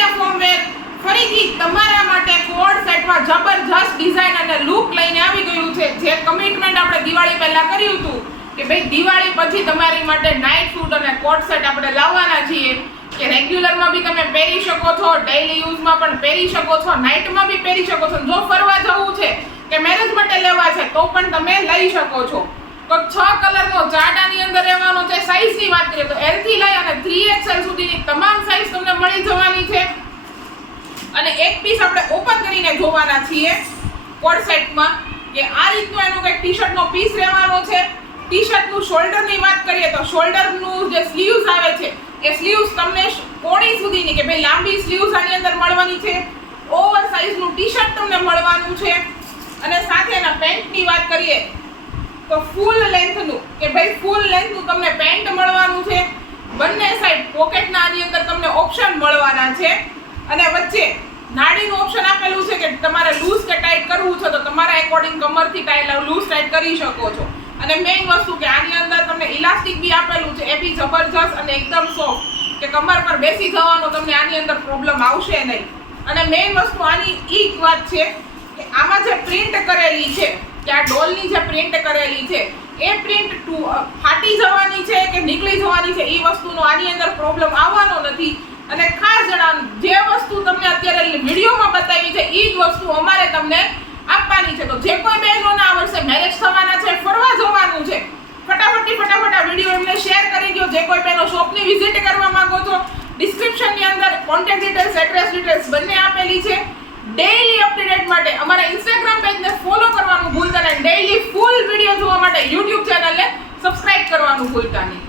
Uniform વેર ફરીથી તમારા માટે કોડ સેટમાં જબરજસ્ત ડિઝાઇન અને લુક લઈને આવી ગયું છે. જે કમિટમેન્ટ આપણે દિવાળી પહેલા કર્યું હતું કે ભાઈ, દિવાળી પછી તમારી માટે નાઇટ સૂટ અને કોટ સેટ આપણે લાવવાના છીએ. કે રેગ્યુલરમાં બી તમે પહેરી શકો છો ડેઈલી યુઝમાં પણ પહેરી શકો છો નાઇટમાં બી પહેરી શકો છો. જો ફરવા જવું છે કે મેરેજ માટે લેવા છે, તો પણ તમે લઈ શકો છો. તો છ કલરનો ચાર્ટાની અંદર રહેવાનો છે. સાઈઝની વાત કરીએ તો થી લઈ અને 3XL સુધીની તમામ સાઈઝ તમને મળી જવાની છે અને એક પીસ આપણે ઓપન કરીને જોવાના છીએ કોડ સેટમાં કે આ રીતનું એનું કંઈક ટી-શર્ટનો પીસ રહેવાનો છે. ટી-શર્ટનું શોલ્ડરની વાત કરીએ તો શોલ્ડરનું જે સ્લીવ્સ આવે છે, એ સ્લીવ્સ તમને કોણી સુધીની કે ભાઈ લાંબી સ્લીવ્સ આની અંદર મળવાની છે. ઓવર સાઇઝનું ટી-શર્ટ તમને મળવાનું છે. અને સાથે એના પેન્ટની વાત કરીએ તો ફૂલ લેન્થનું કે ભાઈ ફૂલ લેન્થનું તમને પેન્ટ મળવાનું છે. બંને સાઈડ પોકેટના આની અંદર તમને ઓપ્શન મળવાના છે. અને વચ્ચે નાડીનું ઓપ્શન આપેલું છે કે તમારે લૂઝ કે ટાઈટ કરવું છે તો તમારા એકોર્ડિંગ કમરથી ટાઈટ લૂઝ ટાઈટ કરી શકો છો. અને મેઇન વસ્તુ કે આની અંદર તમને ઇલાસ્ટિક બી આપેલું છે, એ બી જબરજસ્ત અને એકદમ સોફ્ટ કે કમર પર બેસી જવાનો તમને આની અંદર પ્રોબ્લેમ આવશે નહીં. અને મેઇન વસ્તુ આની ઈ વાત છે કે આમાં જે પ્રિન્ટ કરેલી છે, કે આ ડોલની જે પ્રિન્ટ કરેલી છે, એ પ્રિન્ટ ટુ ફાટી જવાની છે કે નીકળી જવાની છે એ વસ્તુનો આની અંદર પ્રોબ્લેમ આવવાનો નથી. અને ખાસ જણા જે વસ્તુ તમને અત્યારે વિડીયોમાં બતાવી છે એ જ વસ્તુ અમારે તમને આપવાની છે તો જે કોઈ બહેનોને આ વર્ષે મેરેજ થવાના છે ફરવા જવાનું છે ફટાફટથી ફટાફટ આ વીડિયો એમને શેર કરી દો જે કોઈ બહેનો શોપની વિઝિટ કરવા માંગો છો ડિસ્ક્રિપ્શનની અંદર કોન્ટેક્ટ ડિટેલ્સ એડ્રેસ ડિટેલ્સ બંને આપેલી છે. ડેઈલી અપડેટ માટે અમારા ઇન્સ્ટાગ્રામ પેજને ફોલો કરવાનું ભૂલતા નહીં. ડેઈલી ફૂલ વીડિયો જોવા માટે યુટ્યુબ ચેનલને સબસ્ક્રાઇબ કરવાનું ભૂલતા નહીં.